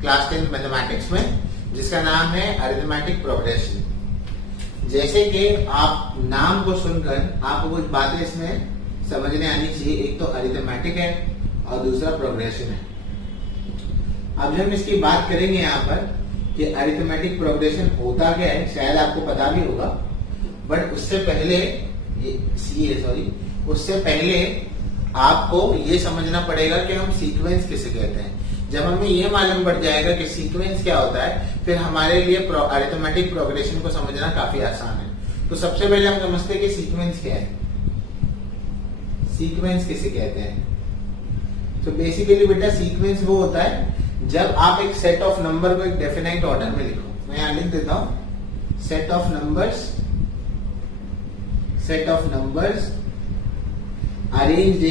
Class 10 mathematics में, जिसका नाम है अरिथमेटिक प्रोग्रेशन। जैसे कि आप नाम को सुनकर आपको कुछ बातें इसमें समझने आनी चाहिए। एक तो अरिथमेटिक है और दूसरा प्रोग्रेशन है। अब जब हम इसकी बात करेंगे यहाँ पर कि अरिथमेटिक प्रोग्रेशन होता क्या है, शायद आपको पता भी होगा, बट उससे पहले आपको ये समझना पड़ेगा कि हम सीक्वेंस किसे कहते हैं। जब हमें ये मालूम पड़ जाएगा कि सीक्वेंस क्या होता है, फिर हमारे लिए अरिथमेटिक प्रोग्रेशन को समझना काफी आसान है। तो सबसे पहले हम समझते हैं कि सीक्वेंस क्या है। सीक्वेंस किसे कहते हैं? तो बेसिकली बेटा सीक्वेंस वो होता है जब आप एक सेट ऑफ नंबर को एक डेफिनाइट ऑर्डर में लिखो। मैं यहां लिख देता हूं, set of numbers arranged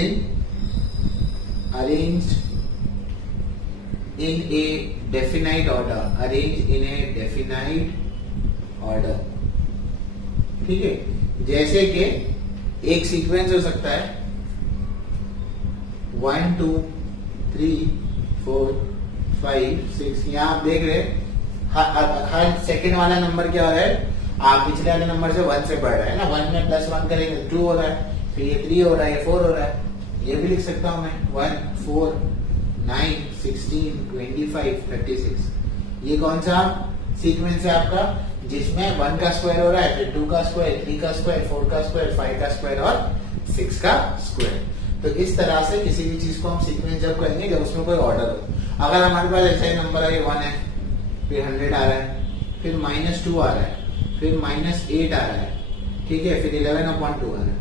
in a definite order, ठीक है। जैसे कि एक सीक्वेंस हो सकता है 1 2 3 4 5 6। यहाँ आप देख रहे हर सेकेंड वाला नंबर क्या हो रहा है, आप पिछले वाले नंबर से 1 से बढ़ रहा है ना। 1 में +1 करेंगे 2 हो रहा है, फिर ये 3 हो रहा है, ये 4 हो रहा है। ये भी लिख सकता हूं मैं 1 4 9 16 25 36। ये कौन सा सीक्वेंस है आपका, जिसमें 1 का स्क्वायर हो रहा है, फिर 2 का स्क्वायर, 3 का स्क्वायर, 4 का स्क्वायर, 5 का स्क्वायर और 6 का स्क्वायर। तो इस तरह से किसी भी चीज को हम सीक्वेंस जब करेंगे जब उसमें कोई ऑर्डर हो। अगर हमारे पास ऐसा ही नंबर है 1 है, फिर 100 आ रहा है, फिर -2 आ रहा है, फिर -8 आ रहा है, ठीक है, फिर 11/2 आ रहा है।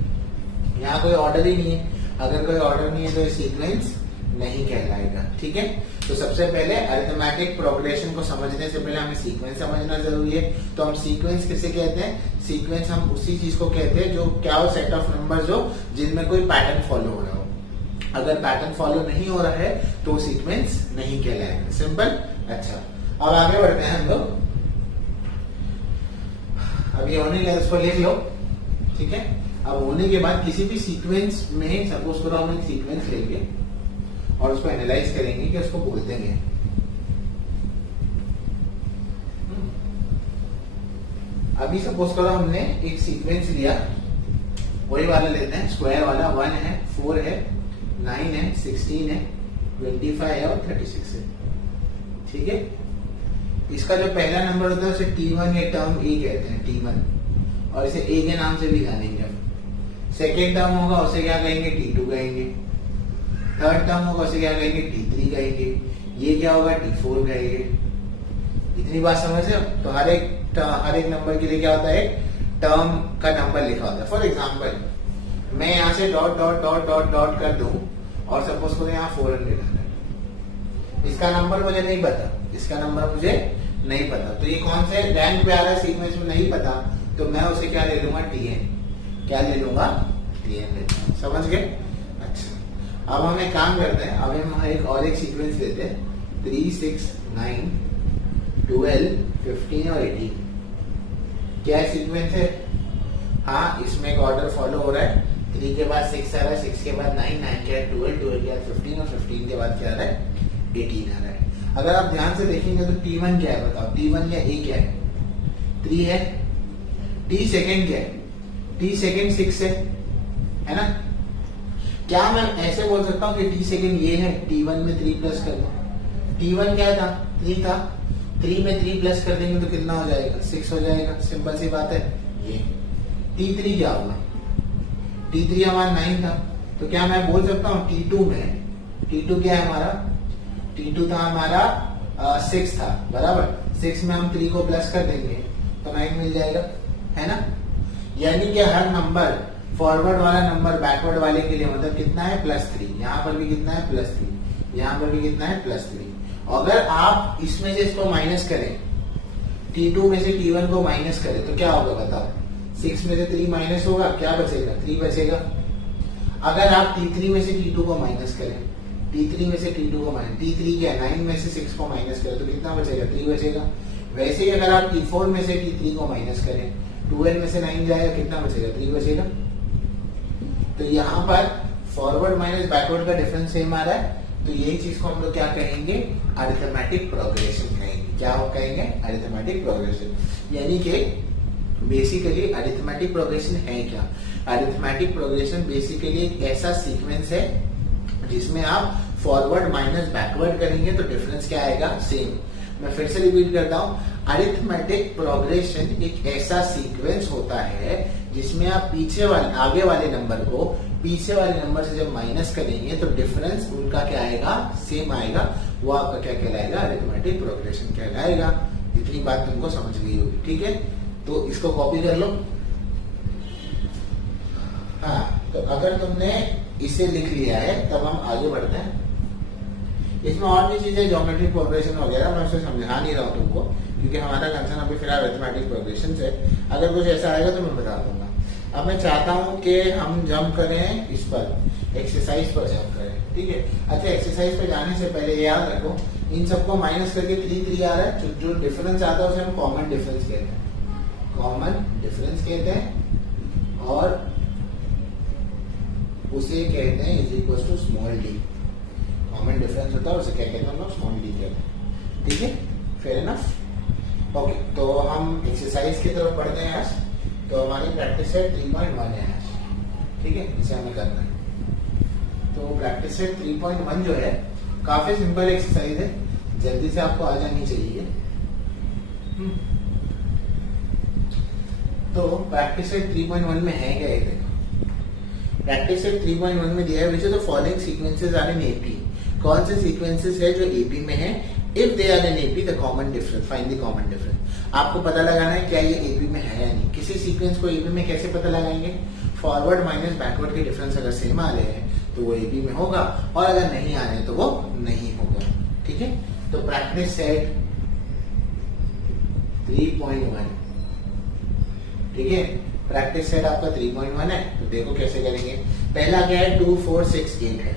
यहाँ कोई ऑर्डर ही नहीं है। अगर कोई ऑर्डर नहीं है तो ये सीक्वेंस नहीं कहलाएगा, ठीक है। तो सबसे पहले अरिथमेटिक प्रोग्रेशन को समझने से पहले हमें सीक्वेंस समझना जरूरी है। तो हम सीक्वेंस किसे कहते हैं? सीक्वेंस हम उसी चीज को कहते हैं जो क्या हो, सेट ऑफ नंबर्स हो जिनमें कोई पैटर्न फॉलो हो रहा हो। अगर पैटर्न फॉलो नहीं हो रहा है तो सीक्वेंस नहीं कहलाएगा। सिंपल। अच्छा, अब आगे बढ़ते हैं हम लोग। अब ये होने के इसको लिख लो, ठीक है। अब होने के बाद किसी भी सीक्वेंस में सपोज करो हम एक सीक्वेंस लेंगे और उसको एनालाइज करेंगे कि उसको बोलते हैं। अभी सपोज करो हमने एक सीक्वेंस लिया, वही वाला लेते हैं, स्क्वायर वाला। 1 है, 4 है, 9 है, 16 है, 25 है और 36 है, ठीक है। इसका जो पहला नंबर होता है उसे T1 या टर्म ए कहते हैं, T1, और इसे ए के नाम से भी जानेंगे। सेकेंड टर्म होगा उसे क्या कहेंगे, T2 कहेंगे। थर्ड टर्म होगा उसे क्या कहेंगे, T3 कहेंगे। ये क्या होगा, T4 कहेंगे। इतनी बात समझ रहे हो? तो हर एक नंबर के लिए क्या होता है, टर्म का नंबर लिखा होता है। फॉर एग्जाम्पल मैं यहाँ से dot dot dot dot dot कर दूं और सपोज करो यहाँ 400 आ रहा है। इसका नंबर मुझे नहीं पता, इसका नंबर मुझे नहीं पता, तो ये कौन से रैंक पे आ रहा है सीक्वेंस में नहीं पता, तो मैं उसे क्या ले लूंगा, Tn। क्या ले लूंगा, Tn ले लूंगा। समझ गए? अच्छा, अब हम एक काम करते हैं, अब हम एक सीक्वेंस लेते हैं 3 6 9 12 15 और 18। क्या सीक्वेंस है? हाँ, इसमें एक ऑर्डर फॉलो हो रहा है। 3 के बाद 6 आ रहा है, 6 के बाद 9, 9 के बाद 12, 12 के बाद 15 और 15 के बाद क्या आ रहा है, 18 आ रहा है। अगर आप ध्यान से देखेंगे तो T1 क्या है बताओ, T1 या A क्या है, 3 है। T सेकेंड क्या है, T सेकेंड 6 है ना। क्या मैं ऐसे बोल सकता हूँ कि T सेकेंड ये है, T1 में 3 प्लस कर दो। T1 क्या था, 3 था, 3 में 3 प्लस कर देंगे तो कितना हो जाएगा, 6 हो जाएगा। सिंपल सी बात है। ये T3 क्या होगा, T3 हमारा 9 था, तो क्या मैं बोल सकता हूँ T2 में, T2 क्या है हमारा, T2 था हमारा 6 था, बराबर। 6 में हम 3 को प्लस कर देंगे तो 9 मिल जाएगा, है ना। यानी कि हर नंबर, फॉरवर्ड वाला नंबर बैकवर्ड वाले के लिए मतलब कितना है, +3। यहाँ पर भी कितना है, +3। यहाँ पर भी कितना है, +3। अगर आप इसमें से इसको माइनस करें, T2 में से T1 को माइनस करें तो क्या होगा बताओ, 6 में से 3 माइनस होगा, क्या बचेगा, 3 बचेगा। अगर आप T3 में से T2 को माइनस करें, T3 में से T2 को माइनस, T3 क्या है, 9 में से 6 को माइनस करें तो कितना बचेगा, 3 बचेगा। वैसे ही अगर आप T4 में से T3 को माइनस करें, 12 में से 9 जाएगा, कितना बचेगा, 3 बचेगा। तो यहाँ पर फॉरवर्ड माइनस बैकवर्ड का डिफरेंस सेम आ रहा है, तो यही चीज को हम लोग क्या कहेंगे, अरिथमेटिक प्रोग्रेशन कहेंगे। क्या कहेंगे, अरिथमेटिक प्रोग्रेशन। यानी कि बेसिकली अरिथमेटिक प्रोग्रेशन है क्या, अरिथमेटिक प्रोग्रेशन बेसिकली एक ऐसा सीक्वेंस है जिसमें आप फॉरवर्ड माइनस बैकवर्ड करेंगे तो डिफरेंस क्या आएगा, सेम। मैं फिर से रिपीट करता हूं, अरिथमेटिक प्रोग्रेशन एक ऐसा सीक्वेंस होता है जिसमें आप आगे वाले नंबर को पीछे वाले नंबर से जब माइनस करेंगे तो डिफरेंस उनका क्या आएगा, सेम आएगा। वो आपका क्या कहलाएगा, अरिथमेटिक प्रोग्रेशन कहलाएगा। इतनी बात तुमको समझ गई होगी, ठीक है। तो इसको कॉपी कर लो। हाँ, तो अगर तुमने इसे लिख लिया है तब हम आगे बढ़ते हैं। इसमें और भी चीजें, ज्योमेट्रिक प्रोग्रेशन वगैरह, मैं उसे समझा नहीं रहा हूँ तुमको क्योंकि हमारा कंसर्न अभी फिलहाल अरिथमेटिक प्रोग्रेशन से। अगर कुछ ऐसा आएगा तो मैं बता दूंगा। अब मैं चाहता हूँ कि हम जंप करें इस पर, एक्सरसाइज पर जंप करें, ठीक है। अच्छा, एक्सरसाइज पे जाने से पहले याद रखो, इन सबको माइनस करके 3 आ रहा है, जो डिफरेंस आता है उसे हम कॉमन डिफरेंस कहते हैं, कॉमन डिफरेंस कहते हैं, और उसे कहते हैं is equal to small D. Common difference होता है उसे क्या कहते हैं हम लोग, स्मॉल डी कहते हैं, ठीक है। Fair enough. ओके, तो हम एक्सरसाइज की तरफ बढ़ते हैं आज। तो हमारी प्रैक्टिस है 3.1 है आज, ठीक है, इसे हमें करना है। तो प्रैक्टिस है 3.1 जो है काफी सिंपल एक्सरसाइज है, जल्दी से आपको आ जानी चाहिए। तो प्रैक्टिस सेट 3.1 में है क्या, देखो प्रैक्टिस सेट 3.1 में दिया है which the following sequences are in AP. कौन से सीक्वेंसेस है जो एपी में है, if they are in AP the common difference, find the common difference. आपको पता लगाना है क्या ये एपी में है या नहीं। किसी सीक्वेंस को एपी में कैसे पता लगाएंगे, फॉरवर्ड माइनस बैकवर्ड के डिफरेंस अगर सेम आ रहे हैं तो वो एपी में होगा, और अगर नहीं आ रहे तो वो नहीं होगा, ठीक है। तो प्रैक्टिस सेट 3.1, ठीक है, प्रैक्टिस सेट आपका 3.1 है। तो देखो कैसे करेंगे। पहला क्या है, 2 4 6 8 है,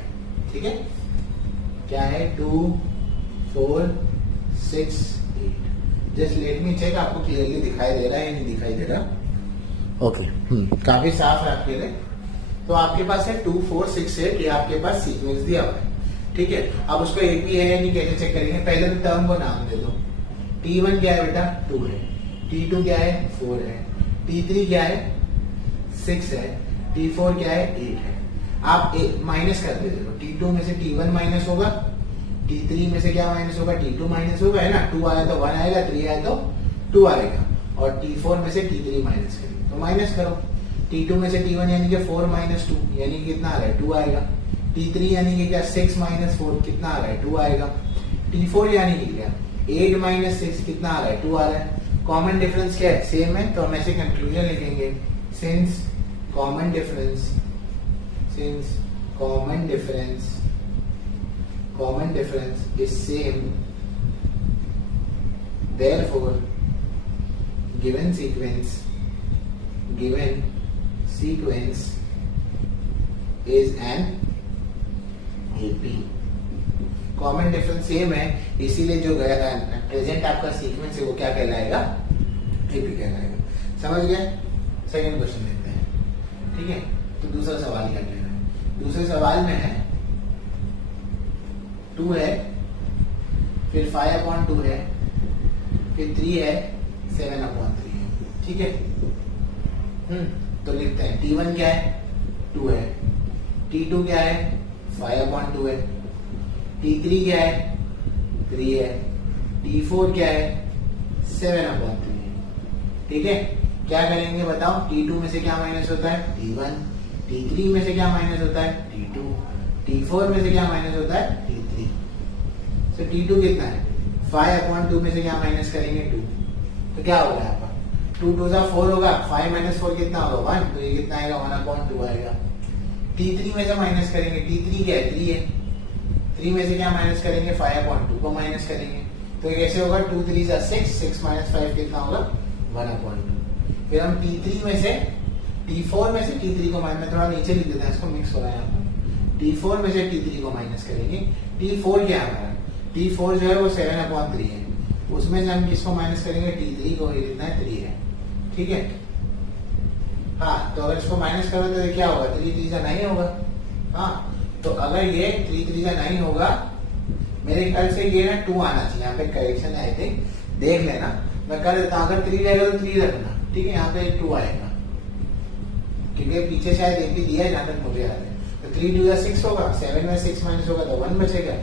ठीक है। क्या है, 2 4 6 8। जस्ट लेट मी चेक आपको क्लियरली दिखाई दे रहा है या नहीं दिखाई दे रहा। ओके, काफी साफ है आपके लिए। तो आपके पास है 2 4 6 8, ये आपके पास सीक्वेंस दिया हुआ है, ठीक है। अब उसको एपी है या नहीं कैसे चेक करेंगे, पहले तो टर्म को नाम दे दो। T1 क्या है बेटा, 2 है। T2 क्या है, 4 है। T3 क्या है, 6 है। T4 क्या है, 8 है। आप माइनस कर देते हो, T2 में से T1 माइनस होगा, T3 में से क्या माइनस होगा, T2 माइनस होगा, है ना। 2 आया तो 1 आएगा, 3 आया तो 2 आएगा, और T4 में से T3 माइनस करेंगे तो माइनस करो। T2 में से T1 यानी कि 4 माइनस 2 यानी कि कितना आ रहा है, 2 आएगा। T3 यानी कि क्या, 6 माइनस 4 कितना आ रहा है, 2 आएगा। T4 यानी कि क्या, 8 माइनस 6 कितना आ रहा है, 2 आ रहा है। कॉमन डिफरेंस क्या है, सेम है, तो हम ऐसे कंक्लूजन लिखेंगे, since common difference is same, therefore given sequence is an AP। Common difference same है, इसीलिए जो प्रेजेंट आपका सीक्वेंस है वो क्या कहलाएगा, एपी कहलाएगा। समझ गए। सेकंड क्वेश्चन देखते हैं, ठीक है। तो दूसरा सवाल क्या कह रहा है, दूसरे सवाल में है 2 है, फिर 5/2 है, फिर 3 है, 7/3 है, ठीक है। तो लिखते हैं T1 क्या है, 2 है। T2 क्या है, 5/2 है। T3 क्या है, 3 है। T4 क्या है, 7/3 है, ठीक है। क्या करेंगे बताओ, T2 में से क्या माइनस होता है, T1। T3 में से क्या माइनस होता है, T2। T4 में से क्या माइनस होता है, T3। तो T2 कितना है, 5/2 में से क्या माइनस करेंगे, 2। तो क्या होगा यहाँ पर, 2 2 4 होगा, 5 माइनस 4 कितना होगा, 1। तो ये कितना आएगा, 1/2 आएगा। T3 में से माइनस करेंगे, T3 क्या है, 3 है। 3 में से क्या माइनस करेंगे, 5/2 को माइनस करेंगे। तो ये कैसे होगा, 2 3 6, 6 माइनस 5 कितना होगा, 1/2। फिर हम T3 में से, T4 में से T3 को माइनस, थोड़ा नीचे लिख देते हैं, इसको मिक्स हो रहा है यहाँ पर। T4 में से T3 को माइनस करेंगे। T4 क्या है हमारा, T4 जो है वो 7/3 है, उसमें से हम किसको माइनस करेंगे, T3 को, ये कितना है, 3 है, ठीक है। हाँ, तो अगर इसको माइनस करो तो क्या होगा, 3 3 9 होगा। हाँ, तो अगर ये 3 3 का 9 होगा, मेरे ख्याल से ये ना 2 आना चाहिए। यहाँ पे करेक्शन है, आई थिंक देख लेना, मैं कर देता हूँ। अगर 3 रहेगा तो 3 रखना, ठीक है। यहाँ पे 2 आएगा क्योंकि पीछे शायद एक भी दिया है जहां तक मुझे याद है। तो 3 2 6 होगा, 7 में 6 माइनस होगा तो 1 बचेगा।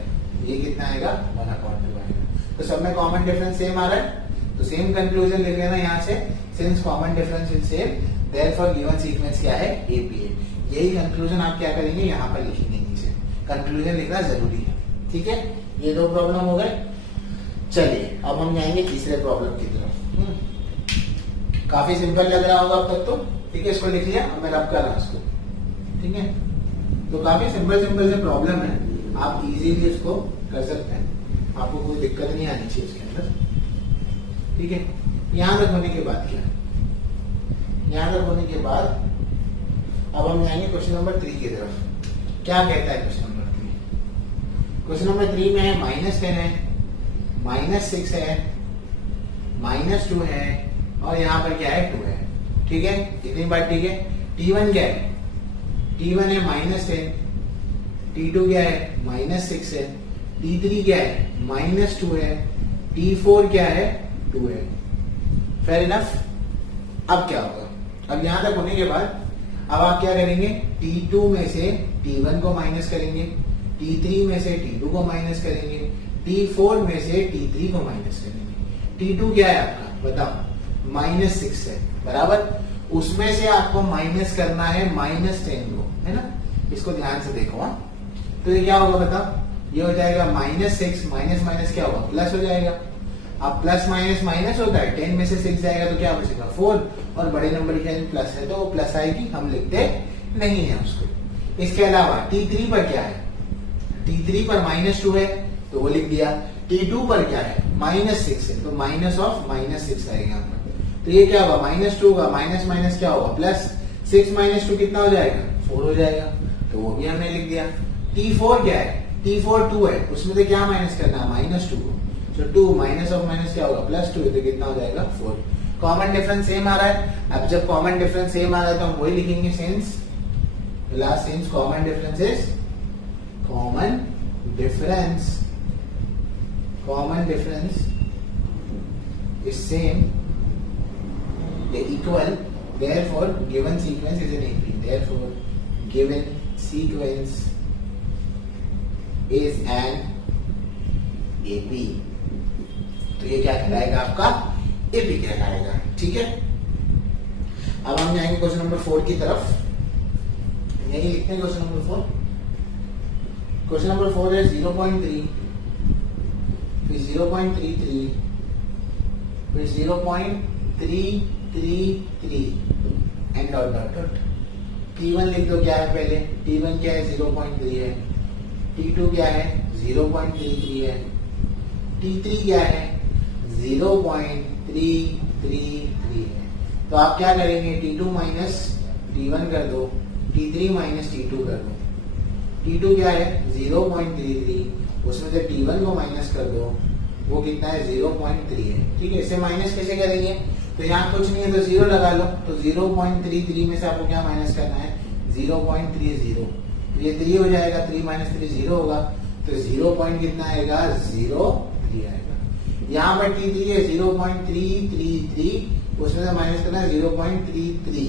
ये कितना आएगा, 1/2 आएगा। तो सब में कॉमन डिफरेंस सेम आ रहा है, तो सेम कंक्लूजन लिख लेना यहाँ से, since common difference is same therefore given sequence क्या है, एपीए। यही कंक्लूजन आप क्या करेंगे, यहाँ पर लिखेंगे नीचे। कंक्लूजन लिखना जरूरी है, ठीक है। ये 2 प्रॉब्लम हो गए। चलिए अब हम जाएंगे तीसरे प्रॉब्लम की तरफ। काफी सिंपल लग रहा होगा अब तक तो, ठीक है। इसको लिख लिया, अब मैं रब कर रहा हूं इसको, ठीक है। तो काफी सिंपल सिंपल से प्रॉब्लम है, आप इजीली इसको कर सकते हैं, आपको कोई दिक्कत नहीं आनी चाहिए इसके अंदर, ठीक है। यहां तक होने के बाद क्या, यहां तक होने के बाद अब हम जाएंगे क्वेश्चन नंबर 3 की तरफ। क्या कहता है क्वेश्चन नंबर 3? क्वेश्चन नंबर 3 में है -10 है, -6 है, -2 है और यहाँ पर क्या है, 2 है, ठीक है। इतनी बात ठीक है। T1 क्या है, T1 है -10, T2 क्या है, -6 है, T3 क्या है, -2 है, T4 क्या है, 2 है। Fair enough. अब क्या होगा, अब यहां तक होने के बाद अब आप क्या करेंगे, T2 में से T1 को माइनस करेंगे, T3 में से T2 को माइनस करेंगे, T4 में से T3 को माइनस करेंगे। T2 क्या है आपका, बताओ, -6 है, बराबर। उसमें से आपको माइनस करना है -10 को, है ना। इसको ध्यान से देखो। तो ये क्या होगा बताओ, ये हो जाएगा -6 माइनस माइनस क्या होगा, प्लस हो जाएगा। अब प्लस माइनस माइनस होता है, 10 में से 6 जाएगा तो क्या बचेगा, 4। और बड़े नंबर की प्लस है तो वो प्लस आएगी, हम लिखते नहीं है उसको। इसके अलावा T3 पर क्या है, T3 पर -2 है तो वो लिख दिया। T2 पर क्या है, -6 है तो माइनस ऑफ -6 आएगा यहाँ पर। तो ये क्या होगा, -2 होगा, माइनस माइनस क्या होगा, प्लस। 6 - 2 कितना हो जाएगा, 4 हो जाएगा, तो वो भी हमने लिख दिया। T4 क्या है, T4 2 है, उसमें से क्या माइनस करना है, -2 को। तो 2 माइनस ऑफ माइनस क्या होगा, +2, तो कितना हो जाएगा, 4। कॉमन डिफरेंस सेम आ रहा है। अब जब कॉमन डिफरेंस सेम आ रहा है तो हम वही लिखेंगे, since last since common difference is common difference is same, they equal, therefore given sequence is an AP, therefore given sequence is an AP। तो ये क्या कहलाएगा, आपका AP कहलाएगा, ठीक है। अब हम जाएंगे क्वेश्चन नंबर 4 की तरफ। यही लिखते हैं क्वेश्चन नंबर 4। क्वेश्चन नंबर 4 है 0.3, फिर 0.33, फिर 0.333 and dot dot dot. T1 लिख दो, क्या है पहले, T1 क्या है, 0.3 है, T2 क्या है, 0.33 है, T3 क्या है, 0.333 है। तो आप क्या करेंगे, T2 माइनस T1 कर दो, T3 माइनस T2 कर दो। T2 क्या है, 0.33, उसमें से T1 को माइनस कर दो, वो कितना है, 0.3 है, ठीक है। इसे माइनस कैसे करेंगे, तो यहाँ कुछ नहीं है तो 0 लगा लो। तो 0.33 में से आपको क्या माइनस करना है, 0.30, तो ये 3 हो जाएगा, 3 - 3 0 होगा, तो 0 पॉइंट कितना आएगा, 0.3 आएगा। यहाँ पर T3 है 0.333, उसमें से माइनस करना है 0.33,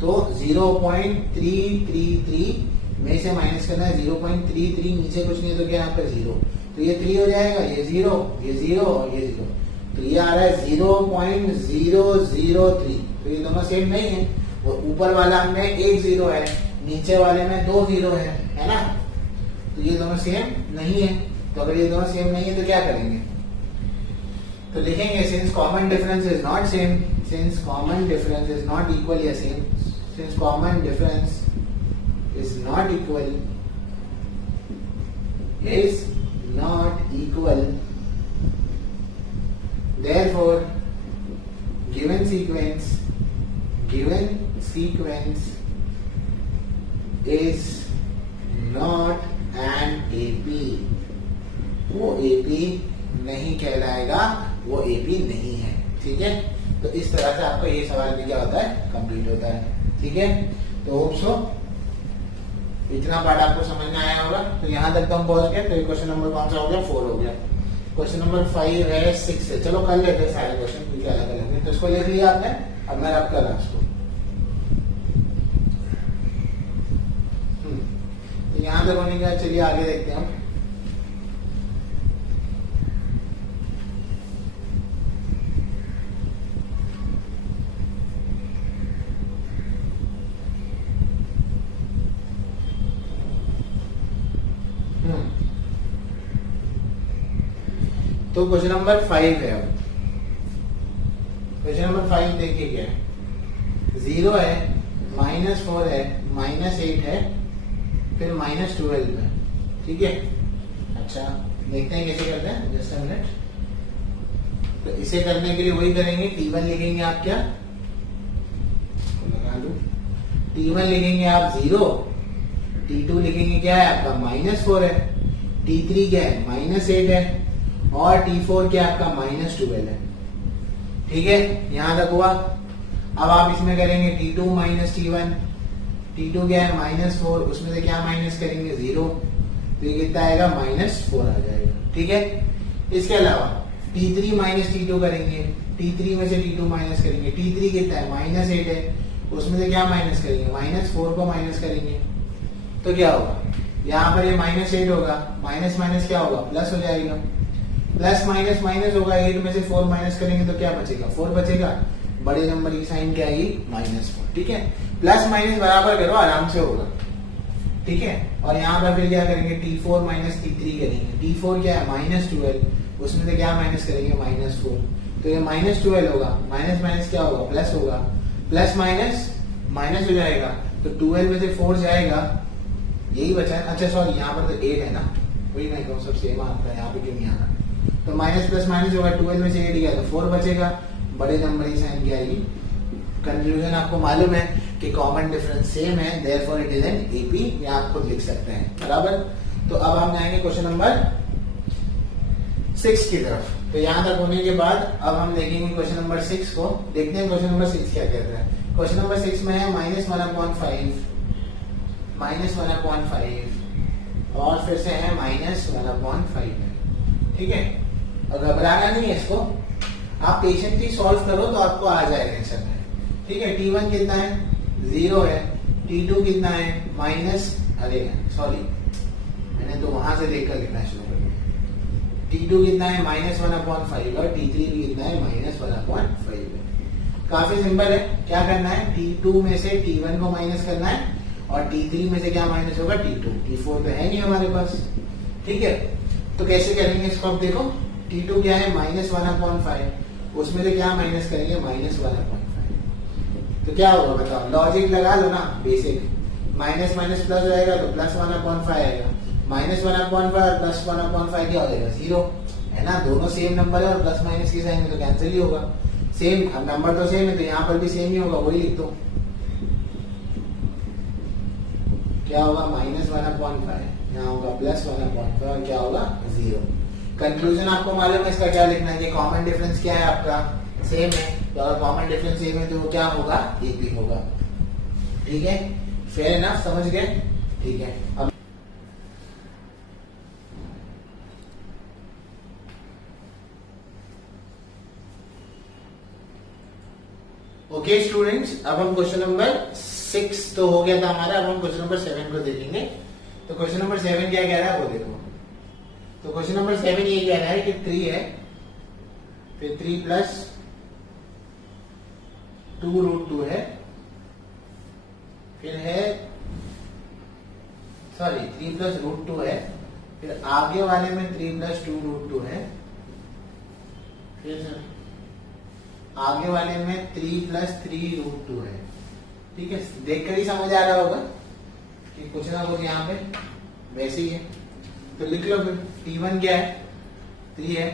तो 0.333 में से माइनस करना है 0.33, नीचे कुछ नहीं है तो क्या यहाँ पर 0, तो ये 3 हो जाएगा, ये 0, ये 0 और ये 0, तो ये आ रहा है 0.003। तो ये दोनों सेम नहीं है, और ऊपर वाला में 1 0 है, नीचे वाले में 2 0 है ना। तो ये दोनों सेम नहीं है, तो अगर ये दोनों सेम नहीं है तो क्या करेंगे, तो लिखेंगे since common difference is not same, since common difference is not equal या same, since common difference is not equal, therefore given sequence is not an AP। वो AP नहीं कहलाएगा, वो AP नहीं है, ठीक है। तो इस तरह से आपका ये सवाल भी क्या होता है, कंप्लीट होता है, ठीक है। तो होप सो इतना पार्ट आपको समझ में आया होगा। तो यहाँ तक तो हम पहुंच गए। तो ये क्वेश्चन नंबर कौन सा हो गया, 4 हो गया। क्वेश्चन नंबर 5 है, 6 है। चलो कर लेते हैं सारे क्वेश्चन, क्योंकि अलग अलग है। तो इसको लिख लिया आपने, अब मैं रब कर रहा हूं इसको। तो यहां तक होने का, चलिए आगे देखते हैं हम। तो क्वेश्चन नंबर 5 है। अब क्वेश्चन नंबर 5 देखिए क्या है। 0 है, -4 है, -8 है, फिर -12 है। ठीक है, अच्छा देखते हैं कैसे करते हैं, जस्ट अ मिनट। तो इसे करने के लिए वही करेंगे, T1 लिखेंगे आप क्या, लगा लो, T1 लिखेंगे आप 0, T2 लिखेंगे क्या है आपका -4 है, T3 क्या है -8 है, और T4 क्या आपका -12 है। ठीक है, यहां तक हुआ। अब आप इसमें करेंगे T2 - T1, T2 क्या है -4, उसमें से क्या माइनस करेंगे 0, तो ये कितना आएगा -4 आ जाएगा। ठीक है, इसके अलावा T3 - T2 करेंगे, T3 में से T2 माइनस करेंगे, T3 कितना है -8 है, उसमें से क्या माइनस करेंगे, -4 को माइनस करेंगे, तो क्या होगा, यहाँ पर ये -8 होगा, माइनस माइनस क्या होगा, प्लस हो जाएगा, प्लस माइनस माइनस होगा, 8 में से 4 माइनस करेंगे तो क्या बचेगा, 4 बचेगा, बड़े नंबर की साइन क्या आएगी, -4। ठीक है, प्लस माइनस बराबर करो, आराम से होगा। ठीक है, और यहाँ पर फिर क्या करेंगे, T4 - T3 करेंगे, T4 क्या है -12, उसमें से क्या माइनस करेंगे, -4, तो ये -12 होगा, माइनस माइनस क्या होगा, प्लस होगा, प्लस माइनस माइनस हो जाएगा, तो 12 में से 4 जाएगा, यही बचा। अच्छा सॉरी, यहाँ पर तो 8 है ना, वही मैं कहूँ सब सेम आता है, यहाँ पे क्यों नहीं आ रहा, तो माइनस प्लस माइनस होगा, 12 में से 8 गया तो 4 बचेगा, बड़े नंबर की साइन क्या आएगी। कंक्लूजन आपको मालूम है कि कॉमन डिफरेंस सेम है, therefore it is an AP, ये आप खुद लिख सकते हैं, बराबर। तो अब हम जाएंगे क्वेश्चन नंबर 6 की तरफ। तो यहां तक होने के बाद अब हम देखेंगे क्वेश्चन नंबर 6 को, देखते हैं क्वेश्चन नंबर 6 क्या कहता है। क्वेश्चन नंबर 6 में है -1/5, -1/5 और फिर से है -1/5 है। ठीक है, और घबराना नहीं है इसको, आप पेशेंटली सॉल्व करो तो आपको आ जाएगा आंसर में। ठीक है, T1 कितना है, 0 है, T2 कितना है अरे सॉरी, मैंने तो वहां से देखकर लिखना शुरू कर दिया। T2 कितना है -1/5 और T3 भी कितना है -1/5 है। काफी सिंपल है, क्या करना है, T2 में से T1 को माइनस करना है, और T3 में से क्या माइनस होगा, T2, T4 तो है नहीं हमारे पास। ठीक है, तो कैसे करेंगे इसको, अब देखो T2 क्या है -1/5, उसमें से क्या माइनस करेंगे, -1/5, तो क्या होगा बताओ, लॉजिक लगा लो ना, बेसिक, माइनस माइनस प्लस हो जाएगा तो +1/5 आएगा, -1/5 और +1/5 क्या हो जाएगा, 0 है ना, दोनों सेम नंबर है और प्लस माइनस की साइन में तो कैंसिल ही होगा, सेम नंबर तो सेम है, तो यहाँ पर भी सेम ही होगा, वही लिख दो, क्या होगा -1/5, यहाँ होगा +1/5 और क्या होगा 0। कंक्लूजन आपको मालूम है इसका क्या लिखना है, कॉमन डिफरेंस क्या है आपका, सेम है, तो अगर कॉमन डिफरेंस सेम है तो वो क्या होगा, एपी होगा। ठीक है, फेयर इनफ, समझ गए। ठीक है, अब ओके स्टूडेंट्स, अब हम क्वेश्चन नंबर 6 तो हो गया था हमारा, अब हम क्वेश्चन नंबर 7 को देखेंगे। तो क्वेश्चन नंबर 7 क्या कह रहा है वो देखो। तो क्वेश्चन नंबर 7 ये कह रहा है कि 3 है, फिर 3 + 2√2 है, फिर है सॉरी 3 + √2 है, फिर आगे वाले में 3 + 2√2 है, फिर आगे वाले में 3 + 3√2 है। ठीक है, देखकर ही समझ आ रहा होगा कि कुछ ना कुछ यहाँ पे वैसे ही है, तो लिख लो फिर। T1 क्या है, 3 है,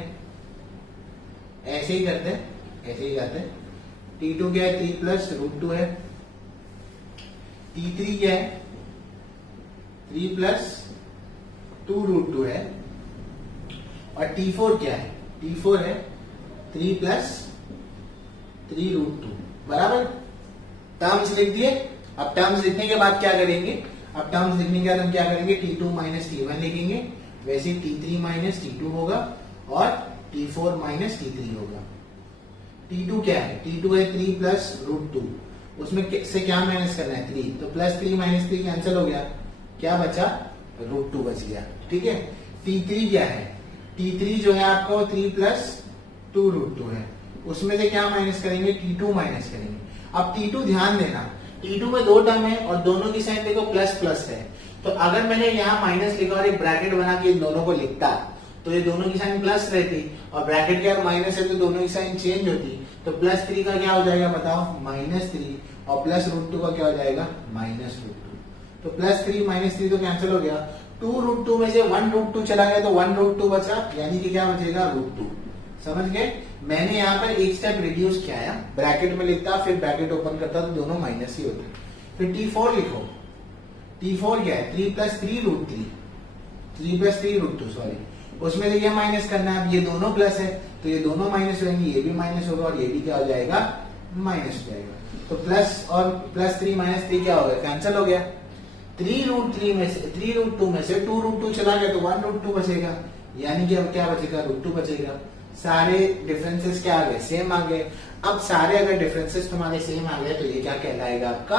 ऐसे ही करते हैं। T2 क्या है, 3 + √2 है, T3 क्या है, 3 + 2√2 है, और T4 क्या है, T4 है 3 + 3√2, बराबर। टर्म्स लिख दिए। अब टर्म्स लिखने के बाद क्या करेंगे, अब टर्म्स लिखने के बाद हम क्या करेंगे, T2 माइनस T1 लिखेंगे, वैसे T3 माइनस T2 होगा और T4 माइनस T3 होगा। T2 क्या है, T2 है 3 प्लस रूट 2, उसमें से क्या माइनस करना है 3, तो प्लस 3 माइनस 3 कैंसिल हो गया, क्या बचा रूट 2 बच गया। ठीक है, T3 क्या है, T3 जो है आपको 3 प्लस 2 रूट 2 है, उसमें से क्या माइनस करेंगे, T2 माइनस करेंगे। अब T2 ध्यान देना, T2 में दो टर्म है और दोनों की साइन देखो प्लस प्लस है, तो अगर मैंने यहाँ माइनस लिखा और एक ब्रैकेट बना के इन दोनों को लिखता तो ये दोनों की साइन प्लस रहती और ब्रैकेट के अगर माइनस है तो दोनों की साइन चेंज होती, तो प्लस 3 का क्या हो जाएगा बताओ, माइनस 3, और प्लस रूट 2 का क्या हो जाएगा, माइनस रूट 2। तो प्लस 3 माइनस 3 तो कैंसिल हो गया, 2 रूट 2 में से 1 रूट 2 चला गया तो 1 रूट 2 बचा, यानी कि क्या बचेगा रूट 2। समझ गए, मैंने यहाँ पर एक स्टेप रिड्यूस किया है, ब्रैकेट में लिखता फिर ब्रैकेट ओपन करता तो दोनों माइनस ही होते। फिर T4 लिखो, T4 क्या है, 3 plus 3 root 3, 3 plus 3 root 2 sorry, उसमें से ये माइनस करना है, अब ये दोनों प्लस है तो ये दोनों माइनस होंगे, ये भी माइनस होगा और ये भी क्या हो जाएगा, माइनस हो जाएगा। तो प्लस और प्लस 3 माइनस 3 क्या हो गया, कैंसिल हो गया। 3 रूट 3 में से 3 रूट 2 में से 2 रूट 2 चला गया तो 1 रूट 2 बचेगा, यानी कि अब क्या बचेगा, रूट 2 बचेगा। सारे डिफरेंसेस क्या आ गए, सेम आ गए। अब सारे अगर डिफरेंसेस तुम्हारे सेम आ गए तो ये क्या कहलाएगा, आपका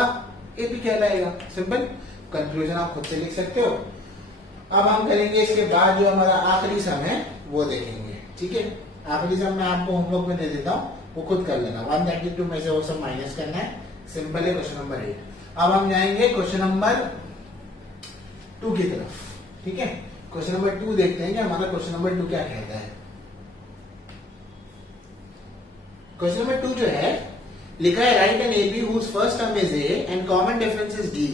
एपी कहलाएगा। सिंपल, कंक्लूजन आप खुद से लिख सकते हो। अब हम करेंगे इसके बाद जो हमारा आखिरी सम है वो देखेंगे। ठीक है, आखिरी सम मैं आपको होमवर्क में दे देता हूँ, वो खुद कर लेना। 132 में से वो सब माइनस करना है, सिंपल है। Question number 8। अब हम जाएंगे क्वेश्चन नंबर 2 की तरफ। ठीक है, क्वेश्चन नंबर 2 देखते हैं कि हमारा क्वेश्चन नंबर 2 क्या कहता है। क्वेश्चन नंबर 2 जो है लिखा है, write an AP whose first term is A and common difference is D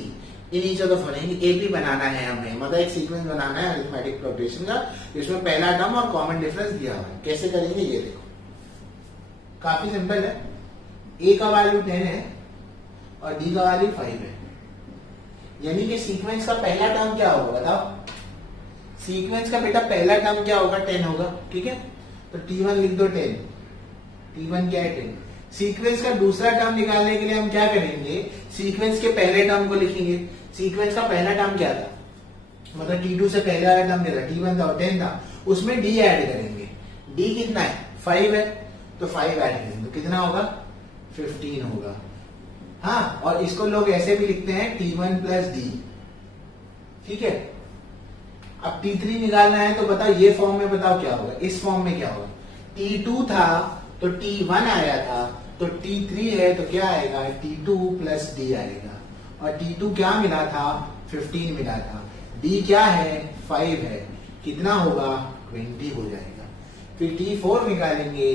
in each of the following. AP बनाना है हमें, मतलब एक सीक्वेंस बनाना है अरिथमेटिक प्रोग्रेशन का, जिसमें पहला टर्म और कॉमन डिफरेंस दिया हुआ है। कैसे करेंगे ये देखो, काफी सिंपल है। ए का वैल्यू 10 है और डी का वैल्यू 5 है, यानी कि सीक्वेंस का पहला टर्म क्या होगा बताओ। सीक्वेंस का बेटा पहला टर्म क्या होगा, 10 होगा। ठीक है, तो T1 लिख दो 10, T1 क्या है 10। सीक्वेंस का दूसरा टर्म निकालने के लिए हम क्या करेंगे, सीक्वेंस के पहले टर्म को लिखेंगे। सीक्वेंस का पहला टर्म क्या था, मतलब T2 से पहले वाला टर्म क्या था, T1 था और 10 था, उसमें D ऐड करेंगे। D कितना है, 5 है, तो 5 ऐड करेंगे तो कितना होगा, 15 होगा। हाँ, और इसको लोग ऐसे भी लिखते हैं T1 प्लस D। ठीक है, अब T3 निकालना है तो बताओ ये फॉर्म में बताओ क्या होगा, इस फॉर्म में क्या होगा। T2 था तो T1 आया था, तो T3 है तो क्या आएगा, T2 प्लस D आएगा। और T2 क्या मिला था, 15 मिला था। D क्या है, 5 है, कितना होगा, 20 हो जाएगा। फिर T4 निकालेंगे,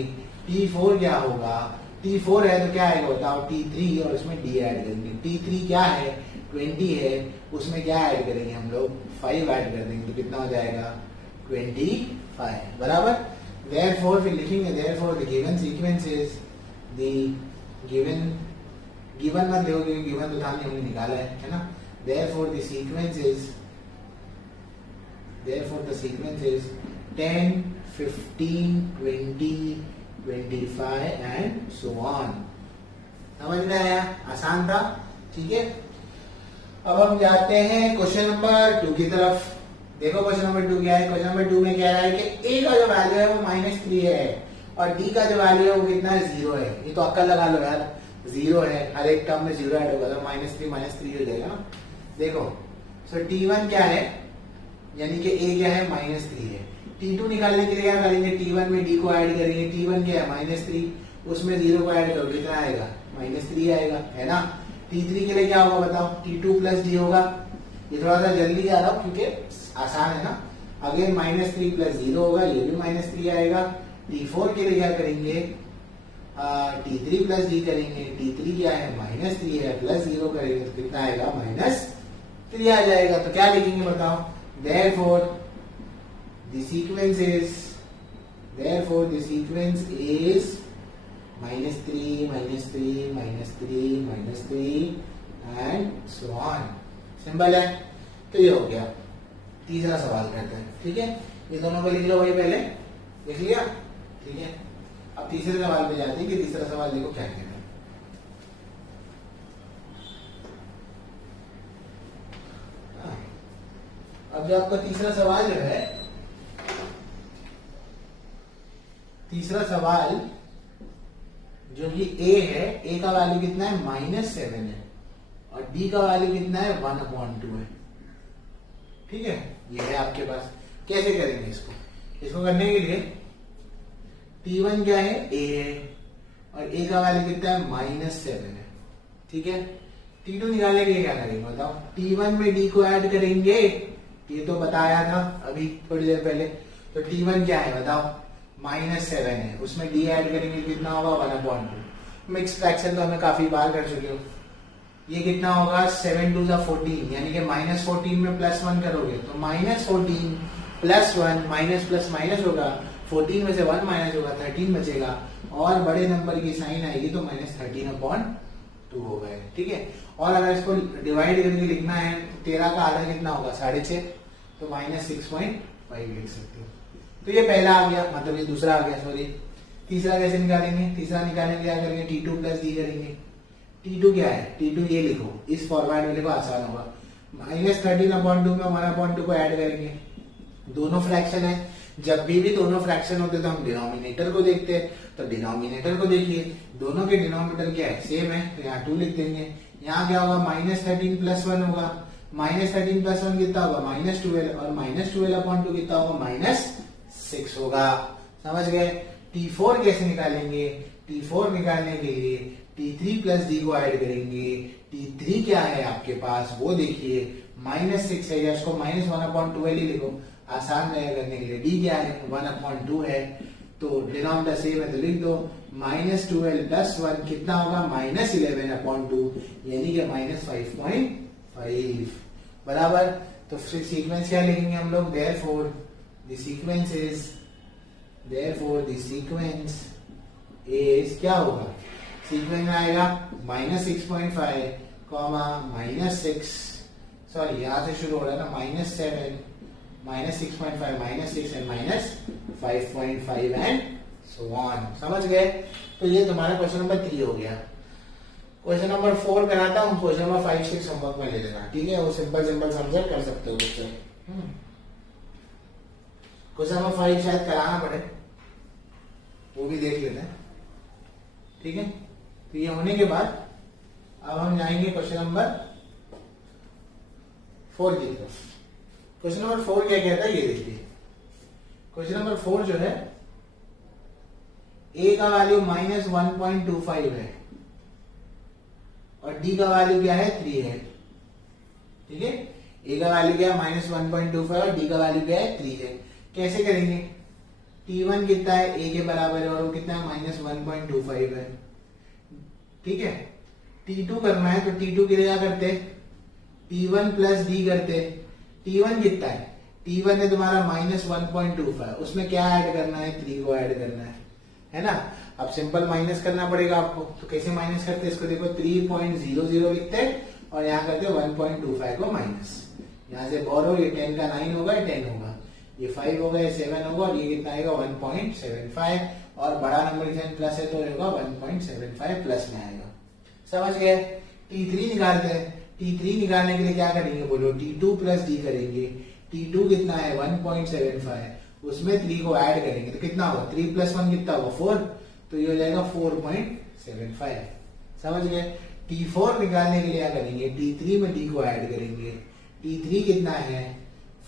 T4 क्या होगा, T4 है तो क्या आएगा बताओ, T3 और उसमें D ऐड करेंगे। T3 क्या है, 20 है, उसमें क्या ऐड करेंगे हम लोग, 5 ऐड कर देंगे तो कितना हो जाएगा, 25 बराबर। Therefore फिर लिखेंगे, therefore the given sequence is the given मत देखो क्योंकि given तो था नहीं, हमने निकाला है ना। Therefore the sequence is 10, 15, 20, 25 and so on। समझ में आया, आसान था। ठीक है, अब हम जाते हैं क्वेश्चन नंबर 2 की तरफ। देखो क्वेश्चन नंबर 2 क्या है। क्वेश्चन नंबर 2 में कह रहा है कि ए का जो वैल्यू है वो -3 है और डी का जो वैल्यू है वो कितना है, 0 है। ये तो अक्कल लगा लो यार, 0 है, हर एक टर्म में 0 ऐड होगा तो -3 हो जाएगा ना। देखो सो T1 क्या है, यानी कि ए क्या है, -3 है। T2 निकालने के लिए क्या करेंगे, T1 में D को ऐड करेंगे। T1 क्या है, -3, उसमें 0 को ऐड करो कितना आएगा, -3 आएगा, है ना। T3 के लिए क्या होगा बताओ, T2 प्लस D होगा। ये थोड़ा सा जल्दी आ रहा हूं क्योंकि आसान है ना। अगेन -3 प्लस 0 होगा, ये भी -3 आएगा। T4 के लिए क्या करेंगे, T3 प्लस D करेंगे। T3 क्या है, -3 है, प्लस 0 करेंगे तो कितना आएगा, -3 आ जाएगा। तो क्या लिखेंगे बताओ, therefore the sequence is -3 and so on। Simple है, तो ये हो गया। तीसरा सवाल करते हैं। ठीक है, ये दोनों को लिख लो भाई, पहले लिख लिया। ठीक है, अब तीसरे सवाल पे जाते हैं कि तीसरा सवाल देखो क्या कहता है। अब जो आपका तीसरा सवाल जो है, तीसरा सवाल जो कि ए है, ए का वैल्यू कितना है -7 है और डी का वैल्यू कितना है 1/2 है। ठीक है, ये है आपके पास। कैसे करेंगे इसको? इसको करने के लिए T1 क्या है, ए है और ए का वैल्यू कितना है -7 है। ठीक है, T2 निकालने के लिए क्या करेंगे बताओ? T1 में D को ऐड करेंगे, ये तो बताया था अभी थोड़ी देर पहले। तो T1 क्या है बताओ? -7 है, उसमें D ऐड करेंगे कितना होगा 1/2। मिक्स फ्रैक्शन तो हमें काफी बार कर चुके हो। ये कितना होगा 7 2 14, यानी कि -14 में +1 करोगे तो -14 +1 माइनस प्लस माइनस होगा, 14 में से 1 माइनस होगा, 13 बचेगा और बड़े नंबर की साइन आएगी तो -13/2 होगा। ठीक है, और अगर इसको डिवाइड करके लिखना है, 13 का आधा कितना होगा 6.5, तो -6.5 लिख सकते हो। तो ये पहला आ गया, मतलब ये दूसरा आ गया, सॉरी। तीसरा कैसे निकालेंगे? तीसरा निकालने के लिए क्या करेंगे? T2 + D करेंगे। T2 क्या है? T2 ये लिखो, इस फॉर्मेट में लिखो, आसान होगा। -13/2 में 1/2 को ऐड करेंगे। दोनों फ्रैक्शन है, जब भी दोनों फ्रैक्शन होते तो हम डिनोमिनेटर को देखते हैं, तो डिनोमिनेटर को देखिए, दोनों के डिनोमिनेटर क्या है, सेम है, तो यहाँ 2 लिख देंगे। यहाँ क्या होगा -13 + 1 होगा, -13 + 1 कितना होगा -12 और -12/2 कितना होगा -6 होगा। समझ गए? T4 कैसे निकालेंगे? T4 निकालने के लिए T3 + D को ऐड करेंगे। T3 क्या है आपके पास वो देखिए, -6 है, या इसको -1/12 ही लिखो, आसान रहेगा करने के लिए। D क्या है 1/2 है, तो डिनोमिनेटर सेम है तो लिख दो। -12 + 1 कितना होगा -11/2, यानी कि -5.5 बराबर। तो फिर सीक्वेंस क्या लिखेंगे हम लोग? therefore the sequence is क्या होगा? सीक्वेंस में आएगा -6.5, -6, सॉरी यहाँ से शुरू हो रहा है ना, -7, -6.5, -6 एंड -5.5 एंड सो ऑन। समझ गए? तो ये तुम्हारा क्वेश्चन नंबर 3 हो गया। क्वेश्चन नंबर 4 कराता हूँ, क्वेश्चन नंबर 5 6 होमवर्क में ले लेना। ठीक है, वो सिंपल समझे कर सकते हो बच्चे। क्वेश्चन नंबर 5 शायद कराना पड़े, वो भी देख लेते हैं। ठीक है, तो ये होने के बाद अब हम जाएंगे क्वेश्चन नंबर 4 की तरफ। क्वेश्चन नंबर 4 क्या कहता है ये देखिए। क्वेश्चन नंबर 4 जो है, ए का वैल्यू -1.25 है और डी का वैल्यू क्या है 3 है। ठीक है, ए का वैल्यू क्या है -1.25 और डी का वैल्यू क्या है 3 है। कैसे करेंगे? T1 कितना है, ए के बराबर है और वो कितना है -1.25 है। ठीक है, T2 करना है तो T2 के लिए क्या करते? T1 + D करते। T1 कितना है? T1 है तुम्हारा -1.25, उसमें क्या ऐड करना है? 3 को ऐड करना है ना। अब सिंपल माइनस करना पड़ेगा आपको, तो कैसे माइनस करते इसको देखो, 3.00 लिखते और यहाँ करते 1.25 को माइनस। यहाँ से बोरो, ये 10 का 9 होगा, 10 होगा, ये 5 होगा, ये 7 होगा और ये कितना आएगा 1.75 और बड़ा नंबर के साथ प्लस है तो होगा 1.75 प्लस में आएगा। समझ गए? T3 निकालते हैं। T3 निकालने के लिए क्या करेंगे बोलो? T2 + D करेंगे। T2 कितना है 1.75, उसमें 3 को ऐड करेंगे तो कितना होगा 3 + 1 कितना होगा 4, तो ये हो जाएगा 4.75। समझ गए? T4 निकालने के लिए क्या करेंगे? T3 में D को ऐड करेंगे। T3 कितना है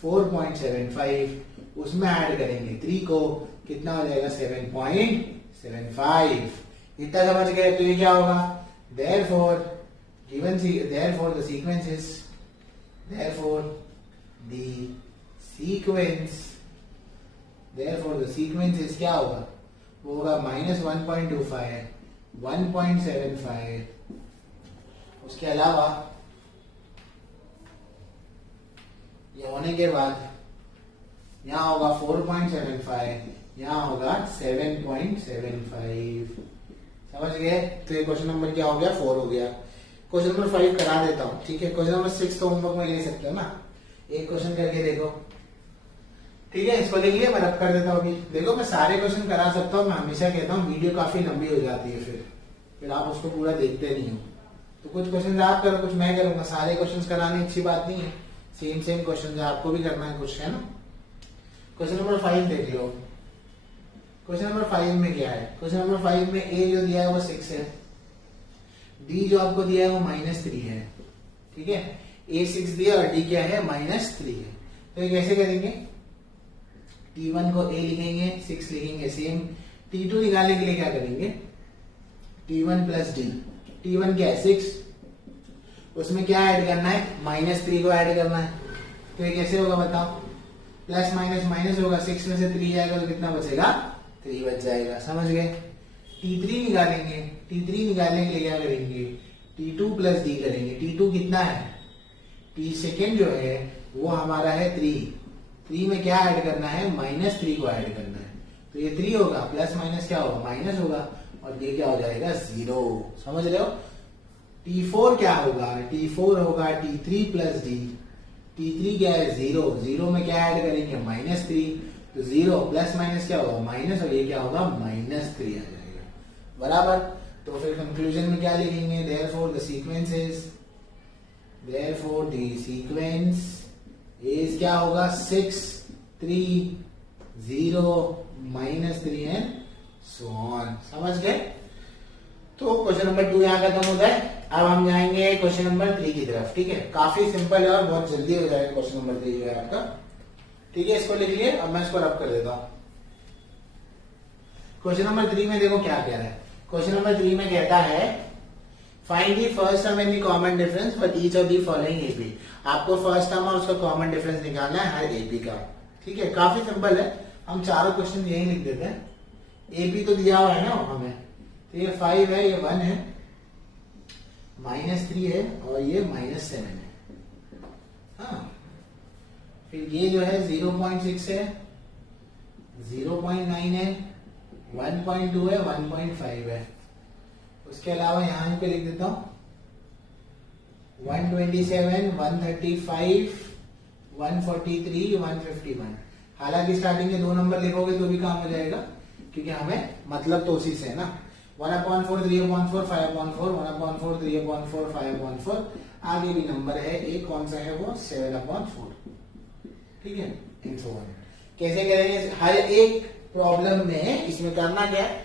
4.75, उसमें ऐड करेंगे 3 को, कितना हो जाएगा 7.75। इतना समझ गए? तो ये क्या होगा? therefore the sequence is क्या होगा? वो होगा -1.25, 1.75, उसके अलावा ये होने के बाद यहाँ होगा 4.75, यहाँ होगा 7.75। समझ गए? तो ये क्वेश्चन नंबर क्या हो गया? 4 हो गया। क्वेश्चन नंबर 5 करा देता हूँ। ठीक है, क्वेश्चन नंबर 6 तो होमवर्क में ले सकते हो ना, एक क्वेश्चन करके देखो। ठीक है, इसको लिख लिया, मैं रब कर देता हूँ अभी। देखो मैं सारे क्वेश्चन करा सकता हूँ, मैं हमेशा कहता हूँ वीडियो काफी लंबी हो जाती है, फिर आप उसको पूरा देखते नहीं हो। तो कुछ क्वेश्चन आप करो, कुछ मैं करूंगा। सारे क्वेश्चन कराने अच्छी बात नहीं है, सेम सेम क्वेश्चन आपको भी करना है कुछ, है ना। क्वेश्चन नंबर 5 देख लो। क्वेश्चन नंबर 5 में क्या है? क्वेश्चन नंबर 5 में ए जो दिया है वो 6 है, डी जो आपको दिया है वो -3 है, ठीक है। ए 6 दिया और डी क्या है? -3 है। तो ये कैसे करेंगे? T1 को A लिखेंगे, 6 लिखेंगे सेम। T2 निकालने के लिए क्या करेंगे? T1 plus D. T1 क्या है? 6, उसमें क्या ऐड करना है? -3 को ऐड करना है। तो ये कैसे होगा बताओ? प्लस माइनस माइनस होगा, 6 में से 3 जाएगा तो कितना बचेगा? 3 बच जाएगा, समझ गए। T3 निकालेंगे। T3 निकालने के लिए क्या करेंगे? T2 प्लस डी करेंगे। T2 कितना है? T सेकेंड जो है वो हमारा है 3 में क्या ऐड करना है? -3 को ऐड करना है। तो ये 3 होगा, प्लस माइनस क्या होगा? माइनस होगा, और ये क्या हो जाएगा? 0। समझ रहे हो? T4 क्या होगा? T4 होगा T3 प्लस डी। T3 क्या है? 0 में क्या ऐड करेंगे? -3, तो 0 प्लस माइनस क्या होगा? माइनस, और ये क्या होगा? -3 आ जाएगा, बराबर। तो फिर कंक्लूजन में क्या लिखेंगे? therefore the sequence is क्या होगा? 6 3 0 -3 एंड सो ऑन। समझ गए? तो क्वेश्चन नंबर 2 यहाँ खत्म होता है। अब हम जाएंगे क्वेश्चन नंबर 3 की तरफ, ठीक है। काफी सिंपल है और बहुत जल्दी हो जाएगा क्वेश्चन नंबर 3 जो है आपका, ठीक है। इसको लिख लिए, अब मैं इसको रब कर देता हूं। क्वेश्चन नंबर 3 में देखो क्या कह रहा है। क्वेश्चन नंबर 3 में कहता है find the first term and the common difference for each of the following AP. आपको फर्स्ट टर्म और उसका कॉमन डिफरेंस निकालना है हर एपी का, ठीक है। काफी सिंपल है, हम चारों क्वेश्चन यही लिख देते हैं। एपी तो दिया हुआ है ना हमें, तो ये 5 है, ये 1 है, -3 है और ये -7 है। हाँ, फिर ये जो है 0.6 है, 0.9 है, 1.2 है, 1.5 है। उसके अलावा यहां पे लिख देता हूं 127, 135, 143, 151। हालांकि स्टार्टिंग के 2 नंबर लिखोगे तो भी काम हो जाएगा, क्योंकि हमें मतलब तो उसी से है ना। 1/4, 3/4, 5/4, 1/4, 3/4, 5/4। आगे भी नंबर है एक, कौन सा है वो? 7/4, ठीक है। इन सो ऑन। कैसे करेंगे? हर एक प्रॉब्लम में इसमें करना क्या है?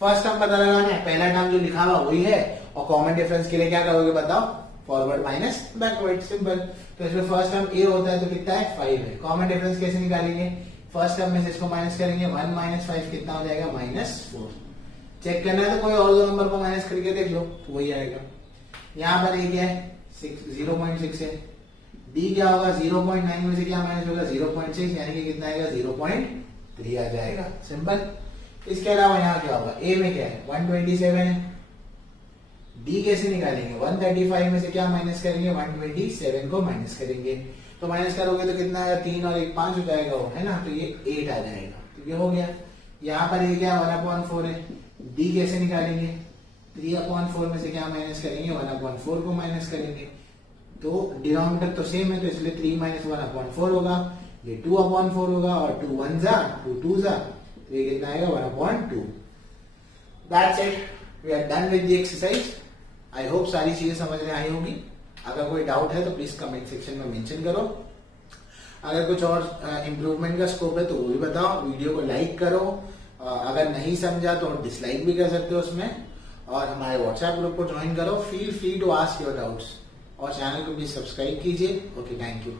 फर्स्ट टर्म पता लगाना है, पहला टर्म जो लिखा हुआ वही है, और कॉमन डिफरेंस के लिए क्या करोगे बताओ? Forward minus backward, simple. तो इसमें फर्स्ट टर्म ए होता है तो कितना है? 5 है। कॉमन डिफरेंस कैसे निकालेंगे? फर्स्ट टर्म में से इसको माइनस करेंगे, 1 - 5 कितना हो जाएगा? -4। चेक करना है तो कोई और 2 नंबर को माइनस करके देख लो, तो वही आएगा। यहाँ पर ये क्या है? 0.6 है। डी क्या होगा? 0.9 में से क्या माइनस होगा? 0.6, यानी कि कितना आएगा? 0.3 आ जाएगा, सिंपल। इसके अलावा यहाँ क्या होगा? ए में क्या है? 127 है। डी कैसे निकालेंगे? 135 में से क्या माइनस करेंगे? 127 को माइनस करेंगे। तो माइनस करोगे तो कितना आएगा? 3 और 1 5 हो जाएगा वो, है ना। तो ये 8 आ जाएगा, तो ये हो गया। यहाँ पर ये क्या? 1/4 है। डी कैसे निकालेंगे? 3/4 में से क्या माइनस करेंगे? 1/4 को माइनस करेंगे। तो डिनोमिनेटर तो सेम है, तो इसलिए 3 - 1/4 होगा। ये 2/4 होगा, और 2 1 जा 2 2 जा, तो ये कितना आएगा? 1/2। That's it, we are done with the exercise. I hope सारी चीजें समझ में आई होगी। अगर कोई डाउट है तो प्लीज कमेंट सेक्शन में मेंशन करो। अगर कुछ और इम्प्रूवमेंट का स्कोप है तो वो भी बताओ। वीडियो को लाइक करो, अगर नहीं समझा तो डिसलाइक भी कर सकते हो उसमें, और हमारे व्हाट्सएप ग्रुप को ज्वाइन करो। Feel free to ask your doubts, और चैनल को प्लीज सब्सक्राइब कीजिए। Okay, thank you.